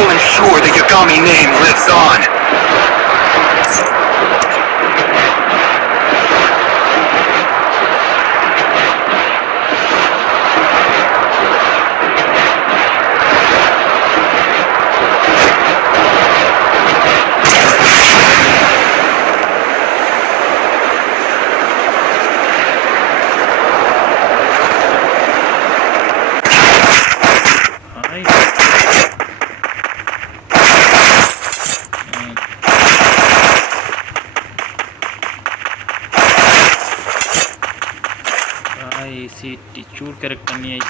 will ensure the Yagami name lives on. चूर कैरेक्टर नहीं आई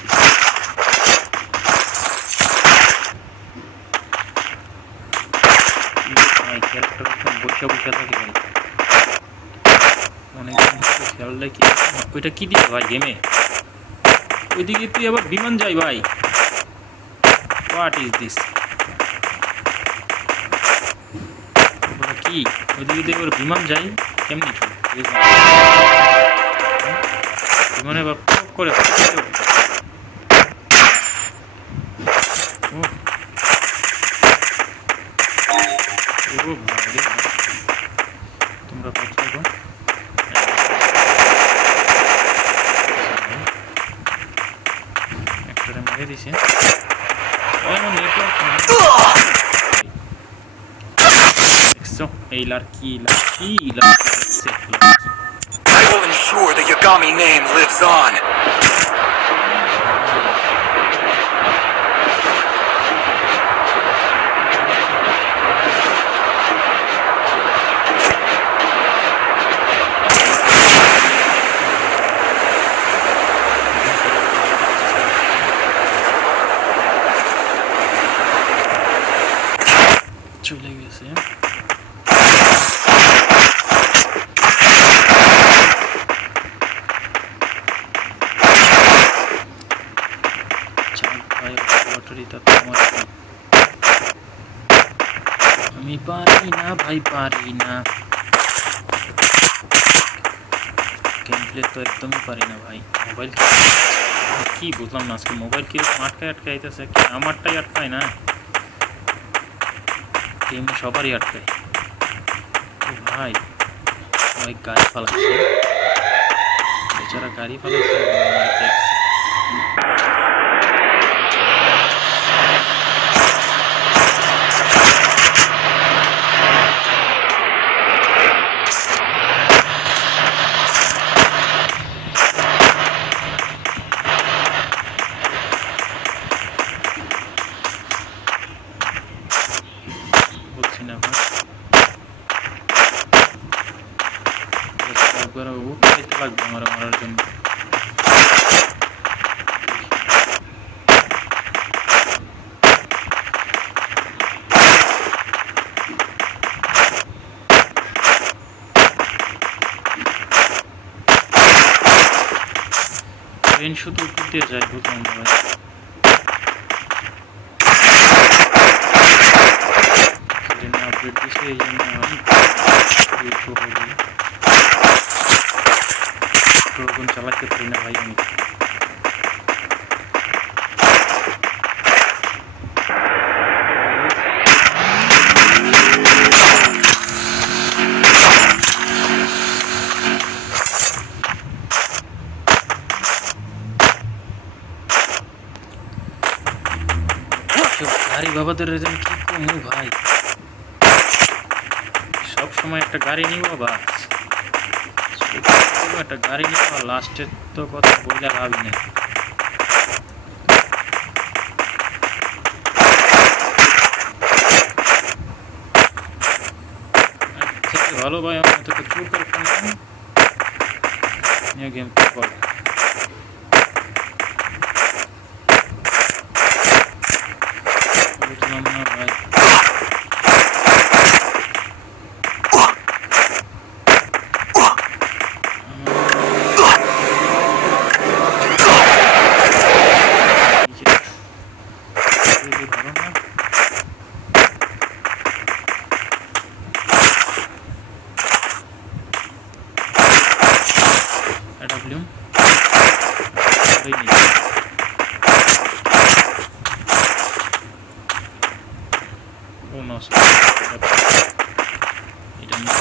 ক্যারেক্টার বসে বসে থাকে ভাই অনেক খেয়াল রাখি ওইটা কি দিয়ে ভাই গেমে ওইদিকে তুই আবার বিমান যাই ভাই হোয়াট ইজ দিস কি ওইদিকে দিয়ে আবার বিমান যাই কেমনি কি বিমানে আবার করে তোমরা একটা মেরে দিছে এই লাড়কি I will ensure the Yagami name lives on. চলে গেছে আমি পারি না ভাই পারি না গেম প্লে তো একদমই পারি না ভাই মোবাইল কি বুঝলাম না আজকে মোবাইল কিরকম আটকায় আইতেছে কি আমারটাই আটকায় না গেম সবারই আটকায় ভাই ভাই গাড়ি ফালাচ্ছে বেচারা গাড়ি ফালাচ্ছে দেখছি লাগবে আমার মারার জন্য ট্রেন শুধু উঠতে যায় বুঝলাম না ভাই ট্রেনে আপডেট দিচ্ছে এই জন্য আমি চালাতে পারি না ভাই আমি গাড়ি বাবাদের রেজেন কি কমু ভাই সব সময় একটা গাড়ি নিব বাস একটা গাড়ি নিব লাস্টের তো কথা বললে ভাবি না ভালো ভাই আমি তোকে চুর করে গেম কর বুঝলাম না ভাই লস এটা নিয়ে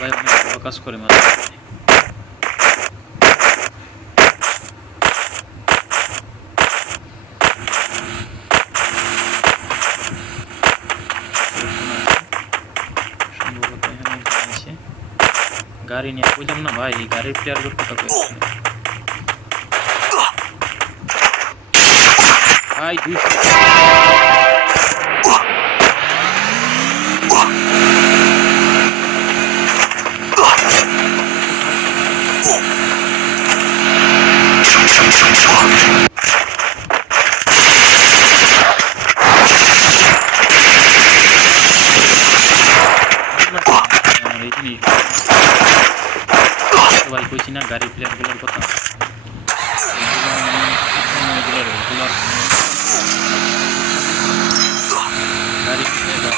ভাই অনেক ভালো কাজ করে মাঝে সম্ভবত এখানে আছে গাড়ি নিয়ে বুঝলাম না ভাই গাড়ির প্লেয়ার কথা কই ভাই 200 ভাই কইছি না গাড়ি প্লেয়ার গুলোর কথা গাড়ি প্লেয়ার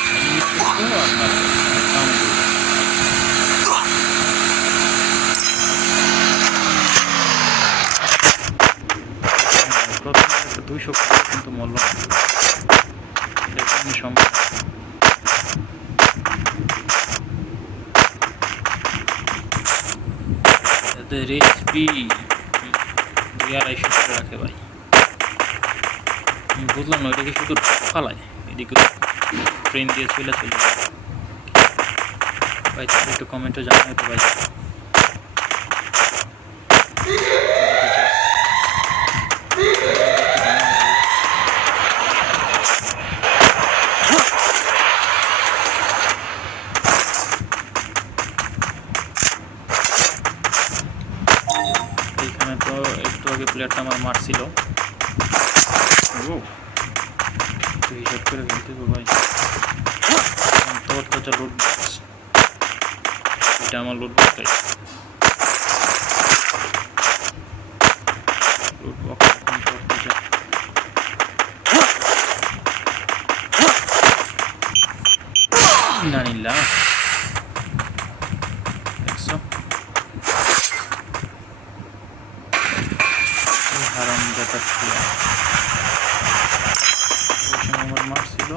প্রথমে 200 কিন্তু মূল্য এটা সম্ভব রেসপি ইয়ার আইসো করে রাখে ভাই আমি বুঝলাম না এটাকে শুধু ফালায় এদিকে ট্রেন দিয়ে চলে ভাই তুমি একটু কমেন্টে জানাও তো ভাই এখানে তো একটু আগে প্লেয়ারটা আমার মারছিল তো হিসাব করে ফেলতে হবে ভাই তো লুট বক্স এটা আমার লুট বক্স লুট বক্স করতে যা না নিলাম দেখছো হারাম জাতা আমার মারছিল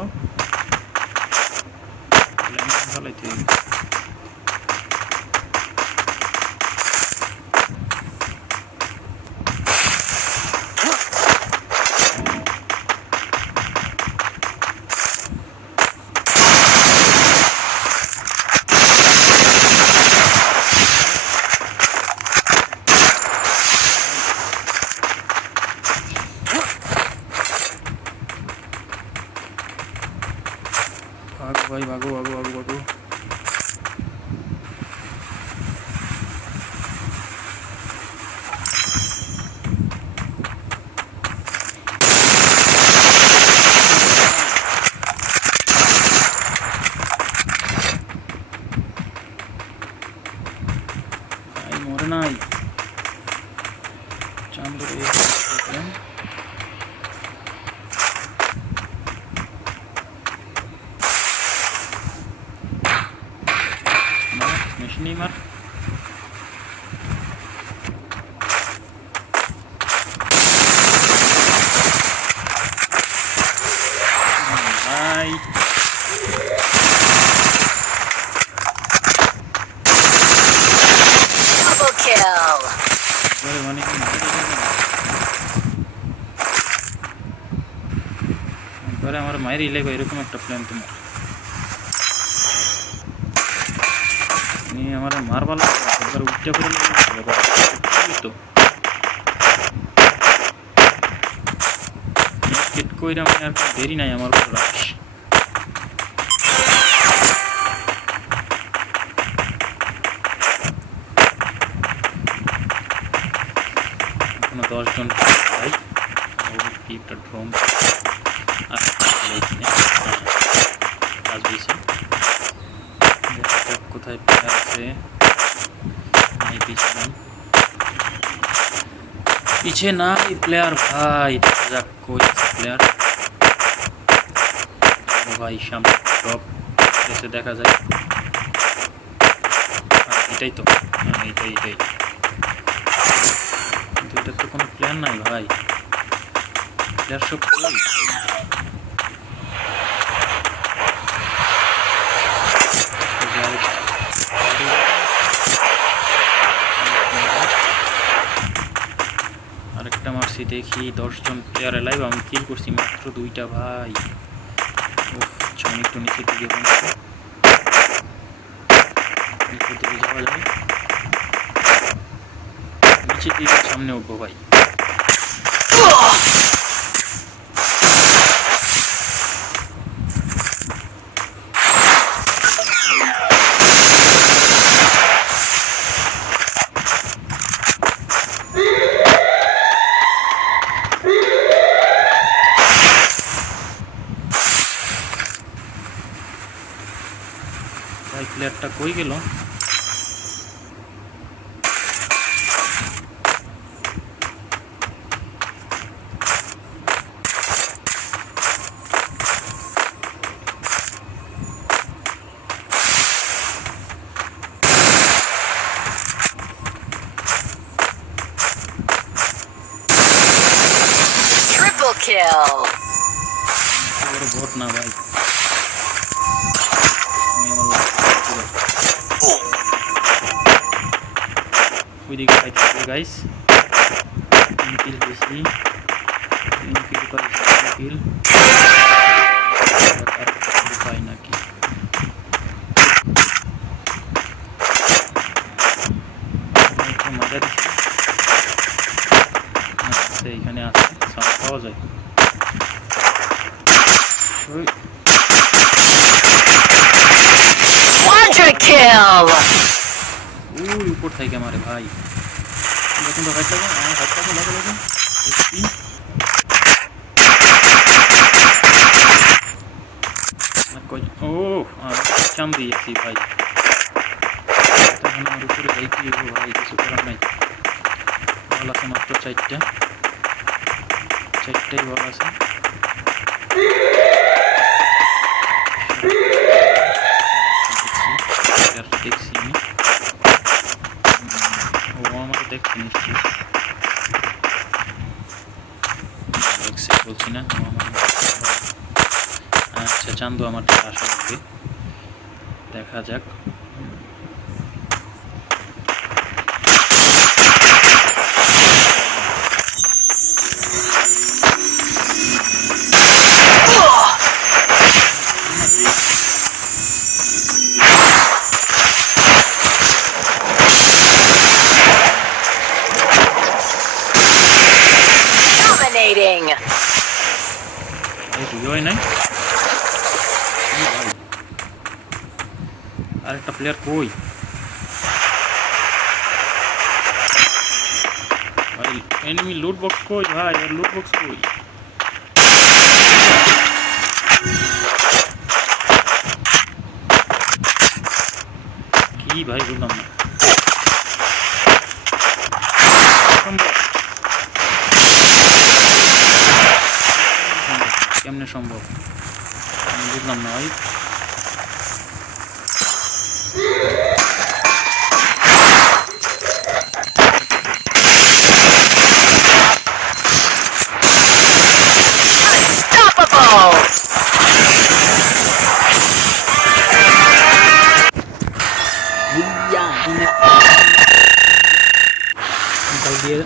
ভালোই भाई भागो भागो भागो भागो भाई मोरे नाई Chandar Neymar Bye Double kill Boleh mana ni Boleh আমার মায়ের ইলেগো এরকম একটা প্ল্যান তোমার আমার মারবাল একবার উঠতে করে তো হিট কইরা আমি আর দেরি নাই আমার উপর রাশ কোনো 10 জন ভাই ওর কি একটা ড্রোন আর কাজ দিয়েছে কোথায় প্লেয়ার আছে নাই পিছে নাই প্লেয়ার ভাই দেখা যাক কই আছে প্লেয়ার ভাই সামনে টপ এসে দেখা যায় এটাই তো এটাই এটা তো কোনো প্ল্যান নাই ভাই, প্লেয়ার সব কই? আরেকটা মারছি, দেখি 10 জন প্লেয়ার লাইভ, আমি কিল করছি মাত্র 2টা ভাই। একটু নিচের দিকে যাওয়া যাবে, নিচের দিকে সামনে উঠবো ভাই। ভাই প্লেয়ারটা কই গেল? Triple kill. বট না ভাই, ওইদিকে পাইতেছে গাইস। 3 কিল বেশি, 3 কিল পাইছে, 3 কিল পাই নাকি? মজা দিচ্ছে। আচ্ছা এখানে আছে, সাউন্ড পাওয়া যায়। Quadra kill. ওই উপর থেকে মারে ভাই, দেখুন তো হাইট লাগে, হাইট লাগে, লাগে লাগে। ও চাম দিয়েছি ভাই, তখন আমার উপরে ভাই কি ভাই, কিছু করার নাই। বল আছে মাত্র 4টাই বল আছে। দেখছি আমি, ও আমাকে দেখছি নিশ্চয়ই, দেখছি বলছি না। আচ্ছা চান্দু আমার আশা রাখবে, দেখা যাক। Dominating. রিওই নাই ভাই, আরেকটা প্লেয়ার কই ভাই? এনিমি লুট বক্স কই ভাই? আর লুট বক্স কই? কি ভাই বললাম না, কেমনে সম্ভব আমি বুঝলাম না ভাই। Unstoppable. निकल दिए